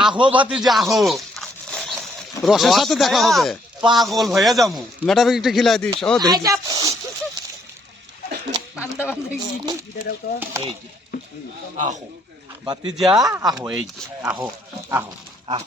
আহো ভাতি যে আহো রসের সাথে দেখা হবে পাগল হয়ে যাব ম্যাডাম একটু খিলাই দিস ও দেখি আহো বাতি যা আহো এই যে, আহো আহো আহো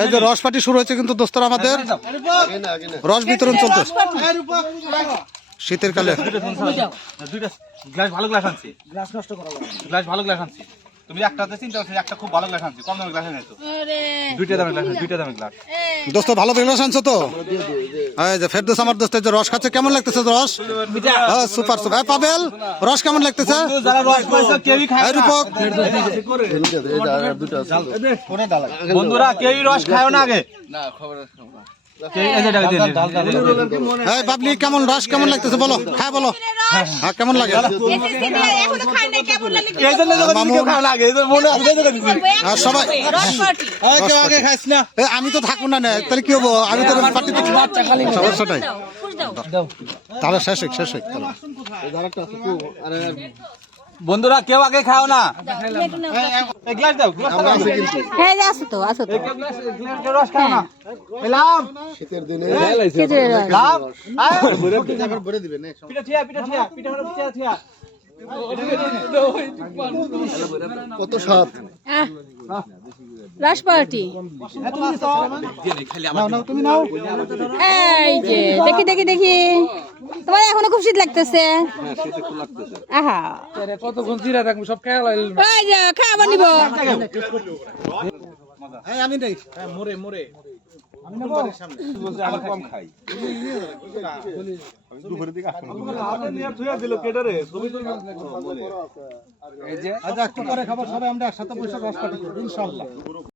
এই যে রস পাটি শুরু হয়েছে কিন্তু দোস্তরা আমাদের যাও। আগে না আগে না রস বিতরণ চলতে শীতের কালে গ্লাস ভালো গ্লাস আনছি গ্লাস নষ্ট করা গ্লাস ভালো গ্লাস আনছি তুমি একটাতে চিন্তা করছ একটা খুব ভালো গ্লাস আনছি কম দামের গ্লাস এনেছো দুইটা দামের গ্লাস দুইটা। দামের গ্লাস দোস্ত ভালো বেগুন আনছো তো? এই যে ফেরদোস আমার দোস্ত যে রস খাচ্ছে কেমন লাগতেছে রস? হ্যাঁ সুপার সুপার এই পাবেল রস কেমন লাগতেছে? যারা রস কেউই খায় না। রূপক। বন্ধুরা কেউই রস খায় না আগে। কেউই- এই বাবলি কেমন রস কেমন লাগতেছে? বলো হ্যাঁ বলো। হ্যাঁ কেমন লাগে? নাই মনে সবাই আগে খাইস না। আমি তো থাকব না না তাহলে কি হব? আমি তো পার্টি সমস্যাটাই দাও ফুস দাও। তাহলে শেষ হোক শেষ হোক তাহলে। বন্ধুরা কেউ আগে খাও না। এই গ্লাস দাও গ্লাস দাও। আছে কিন্তু হ্যাঁ আসো তো আসো তো। কেউ গ্লাস গ্লাস কেউ রস খাও না। এলাম শীতের দিনে খেজুরের লাভ আয়। ভরে দিবেন পিঠা ঠিয়া পিঠা ঠিয়া পিঠা ঠিয়া ঠিয়া কত স্বাদ। তুমি নাও। এই যে দেখি দেখি দেখি। তোমার এখনও খুব শীত লাগতেছে। আহা। কতক্ষণ চিরা থাকব সব খেয়াল খাবার নিব। আমি নেই আমরা একসাথে বসে রস পাটি ইনশাল্লাহ